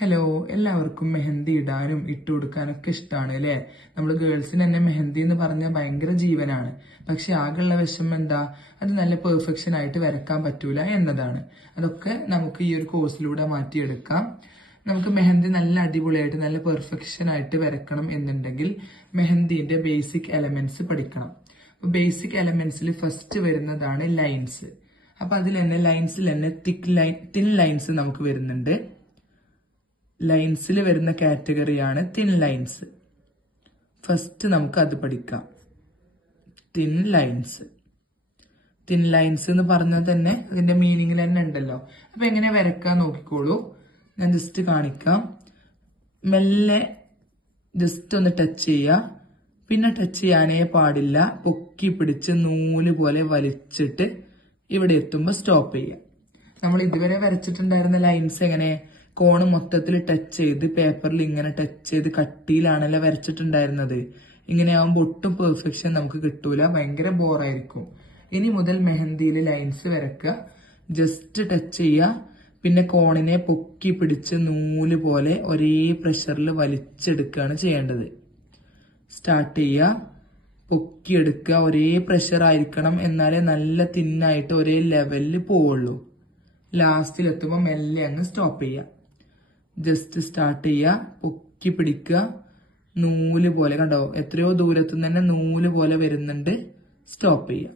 Hello, എല്ലാവർക്കും മെഹന്തി ഇടാനും ഇട്ടു കൊടുക്കാനൊക്കെ ഇഷ്ടമാണ് അല്ലേ? നമ്മൾ ഗേൾസിന് തന്നെ മെഹന്തി എന്ന് പറഞ്ഞാൽ ഭയങ്കര ജീവനാണ്. പക്ഷെ ആകെയുള്ള വിഷമം എന്താ? അത് നല്ല പെർഫെക്ഷൻ ആയിട്ട് വരക്കാൻ പറ്റൂല എന്നതാണ്. അതൊക്കെ നമുക്ക് ഈ ഒരു കോഴ്സിലൂടെ മാറ്റിയെടുക്കാം. നമുക്ക് മെഹന്തി നല്ല അടിപൊളിയായിട്ട് നല്ല പെർഫെക്ഷൻ ആയിട്ട് വരക്കണം എന്നുണ്ടെങ്കിൽ മെഹന്തിന്റെ ബേസിക് എലമെന്റ്സ് പഠിക്കണം. ബേസിക് എലമെന്റ്സിൽ ഫസ്റ്റ് വരുന്നതാണ് ലൈൻസ്. അപ്പൊ അതിൽ തന്നെ ലൈൻസിൽ തന്നെ തിൻ ലൈൻസ് നമുക്ക് വരുന്നുണ്ട്. ലൈൻസിൽ വരുന്ന കാറ്റഗറിയാണ് തിൻ ലൈൻസ്. ഫസ്റ്റ് നമുക്ക് അത് പഠിക്കാം. തിൻ ലൈൻസ് എന്ന് പറഞ്ഞാൽ തന്നെ അതിന്റെ മീനിങ്ങിൽ തന്നെ ഉണ്ടല്ലോ. അപ്പൊ എങ്ങനെ വരക്കാൻ നോക്കിക്കോളൂ. ഞാൻ ജസ്റ്റ് കാണിക്കാം. മെല്ലെ ജസ്റ്റ് ഒന്ന് ടച്ച് ചെയ്യുക. പിന്നെ ടച്ച് ചെയ്യാനേ പാടില്ല. പൊക്കി പിടിച്ച് നൂല് പോലെ വലിച്ചിട്ട് ഇവിടെ എത്തുമ്പോൾ സ്റ്റോപ്പ് ചെയ്യുക. നമ്മൾ ഇതുവരെ വരച്ചിട്ടുണ്ടായിരുന്ന ലൈൻസ് എങ്ങനെ? കോണ് മൊത്തത്തിൽ ടച്ച് ചെയ്ത് പേപ്പറിൽ ഇങ്ങനെ ടച്ച് ചെയ്ത് കട്ടിയിലാണല്ലോ വരച്ചിട്ടുണ്ടായിരുന്നത്. ഇങ്ങനെ ആവുമ്പോൾ ഒട്ടും പെർഫെക്ഷൻ നമുക്ക് കിട്ടൂല, ഭയങ്കര ബോറായിരിക്കും. ഇനി മുതൽ മെഹന്തിയിൽ ലൈൻസ് വരക്കുക. ജസ്റ്റ് ടച്ച് ചെയ്യുക. പിന്നെ കോണിനെ പൊക്കി പിടിച്ച് നൂല് പോലെ ഒരേ പ്രഷറിൽ വലിച്ചെടുക്കുകയാണ് ചെയ്യേണ്ടത്. സ്റ്റാർട്ട് ചെയ്യുക. പൊക്കിയെടുക്കുക. ഒരേ പ്രഷർ ആയിരിക്കണം, എന്നാലേ നല്ല തിന്നായിട്ട് ഒരേ ലെവലിൽ പോവുള്ളൂ. ലാസ്റ്റിലെത്തുമ്പോൾ മെല്ലെ അങ്ങ് സ്റ്റോപ്പ് ചെയ്യുക. ജസ്റ്റ് സ്റ്റാർട്ട് ചെയ്യുക. പൊക്കി പിടിക്കുക. നൂല് പോലെ കണ്ടോ, എത്രയോ ദൂരത്തു നിന്ന് തന്നെ നൂല് പോലെ വരുന്നുണ്ട്. സ്റ്റോപ്പ് ചെയ്യുക.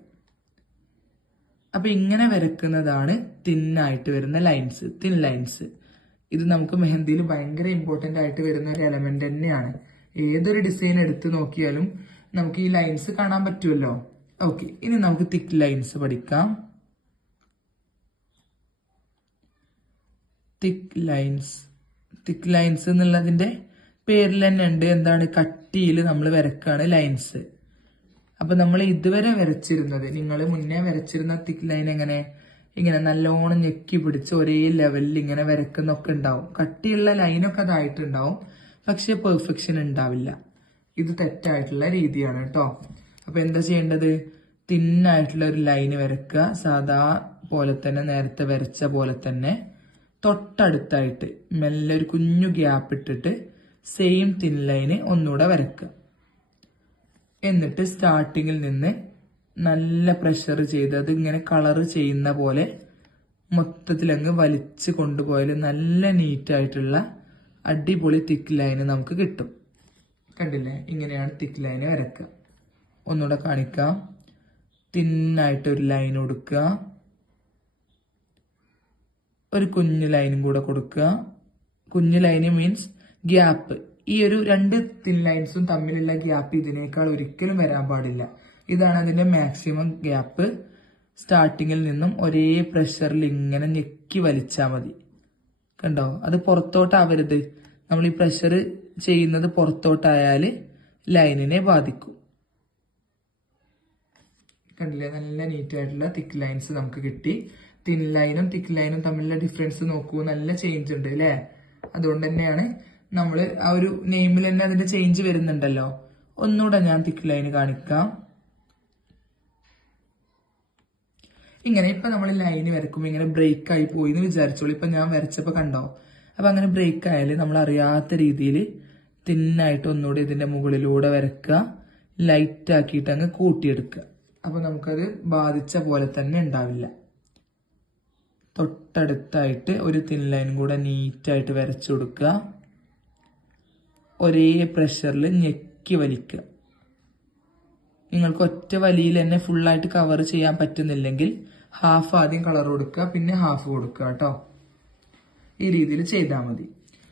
അപ്പൊ ഇങ്ങനെ വരക്കുന്നതാണ് തിന്നായിട്ട് വരുന്ന ലൈൻസ്, തിൻ ലൈൻസ്. ഇത് നമുക്ക് മെഹന്തിയിൽ ഭയങ്കര ഇമ്പോർട്ടന്റ് ആയിട്ട് വരുന്ന ഒരു എലമെന്റ് തന്നെയാണ്. ഏതൊരു ഡിസൈൻ എടുത്ത് നോക്കിയാലും നമുക്ക് ഈ ലൈൻസ് കാണാൻ പറ്റുമല്ലോ. ഓക്കെ, ഇനി നമുക്ക് തിക്ക് ലൈൻസ് പഠിക്കാം. തിക്ക് ലൈൻസ് എന്നുള്ളതിന്റെ പേരിൽ തന്നെ ഉണ്ട്. എന്താണ്? കട്ടിയിൽ നമ്മൾ വരക്കാണ് ലൈൻസ്. അപ്പൊ നമ്മൾ ഇതുവരെ വരച്ചിരുന്നത്, നിങ്ങൾ മുന്നേ വരച്ചിരുന്ന തിക്ക് ലൈൻ എങ്ങനെ? ഇങ്ങനെ നല്ലോണം ഞെക്കി പിടിച്ച് ഒരേ ലെവലിൽ ഇങ്ങനെ വരക്കുന്നൊക്കെ ഉണ്ടാവും. കട്ടിയുള്ള ലൈനൊക്കെ അതായിട്ടുണ്ടാവും, പക്ഷെ പെർഫെക്ഷൻ ഉണ്ടാവില്ല. ഇത് തെറ്റായിട്ടുള്ള രീതിയാണ് കേട്ടോ. അപ്പൊ എന്താ ചെയ്യേണ്ടത്? തിന്നായിട്ടുള്ള ഒരു ലൈന് വരക്കുക. സാധാ പോലെ തന്നെ, നേരത്തെ വരച്ച പോലെ തന്നെ തൊട്ടടുത്തായിട്ട് മെല്ലെ ഒരു കുഞ്ഞു ഗ്യാപ്പ് ഇട്ടിട്ട് സെയിം തിൻ ലൈന് ഒന്നുകൂടെ വരക്കുക. എന്നിട്ട് സ്റ്റാർട്ടിങ്ങിൽ നിന്ന് നല്ല പ്രഷർ ചെയ്ത് അത് ഇങ്ങനെ കളർ ചെയ്യുന്ന പോലെ മൊത്തത്തിലങ്ങ് വലിച്ചു കൊണ്ടുപോയാൽ നല്ല നീറ്റായിട്ടുള്ള അടിപൊളി തിക്ക് ലൈന് നമുക്ക് കിട്ടും. കണ്ടില്ലേ? ഇങ്ങനെയാണ് തിക്ക് ലൈന് വരക്കുക. ഒന്നുകൂടെ കാണിക്കാം. തിന്നായിട്ടൊരു ലൈൻ കൊടുക്കുക. ഒരു കുഞ്ഞു ലൈനും കൂടെ കൊടുക്കുക. കുഞ്ഞു ലൈന് മീൻസ് ഗ്യാപ്പ്. ഈ ഒരു രണ്ട് തിൻ ലൈൻസും തമ്മിലുള്ള ഗ്യാപ്പ് ഇതിനേക്കാൾ ഒരിക്കലും വരാൻ പാടില്ല. ഇതാണ് അതിന്റെ മാക്സിമം ഗ്യാപ്പ്. സ്റ്റാർട്ടിങ്ങിൽ നിന്നും ഒരേ പ്രഷറിൽ ഇങ്ങനെ ഞെക്കി വലിച്ചാൽ മതി. കണ്ടോ? അത് പുറത്തോട്ടാവരുത്. നമ്മൾ ഈ പ്രഷർ ചെയ്യുന്നത് പുറത്തോട്ടായാൽ ലൈനിനെ ബാധിക്കും. കണ്ടില്ലേ? നല്ല നീറ്റായിട്ടുള്ള തിക്ക് ലൈൻസ് നമുക്ക് കിട്ടി. തിൻ ലൈനും തിക്ക് ലൈനും തമ്മിലുള്ള ഡിഫറൻസ് നോക്കൂ, നല്ല ചേഞ്ച് ഉണ്ട് അല്ലേ? അതുകൊണ്ട് തന്നെയാണ് നമ്മൾ ആ ഒരു നെയിമിൽ തന്നെ അതിന്റെ ചേഞ്ച് വരുന്നുണ്ടല്ലോ. ഒന്നുകൂടെ ഞാൻ തിക്ക് ലൈന് കാണിക്കാം. ഇങ്ങനെ ഇപ്പൊ നമ്മൾ ലൈന് വരക്കുമ്പോൾ ഇങ്ങനെ ബ്രേക്ക് ആയി പോയി എന്ന് വിചാരിച്ചോളൂ. ഇപ്പൊ ഞാൻ വരച്ചപ്പോ കണ്ടോ? അപ്പൊ അങ്ങനെ ബ്രേക്ക് ആയാല് നമ്മൾ അറിയാത്ത രീതിയിൽ തിന്നായിട്ട് ഒന്നുകൂടെ ഇതിന്റെ മുകളിലൂടെ വരക്കുക. ലൈറ്റ് ആക്കിയിട്ട് അങ്ങ് കൂട്ടിയെടുക്കുക. അപ്പൊ നമുക്കത് ബാധിച്ച പോലെ തന്നെ ഉണ്ടാവില്ല. തൊട്ടടുത്തായിട്ട് ഒരു തിൻ ലൈൻ കൂടെ നീറ്റായിട്ട് വരച്ചു കൊടുക്കുക. ഒരേ പ്രഷറിൽ ഞെക്കി വലിക്കുക. നിങ്ങൾക്ക് ഒറ്റ വലിയിൽ തന്നെ ഫുള്ളായിട്ട് കവർ ചെയ്യാൻ പറ്റുന്നില്ലെങ്കിൽ ഹാഫ് ആദ്യം കളർ കൊടുക്കുക, പിന്നെ ഹാഫ് കൊടുക്കുക കേട്ടോ. ഈ രീതിയിൽ ചെയ്താൽ മതി.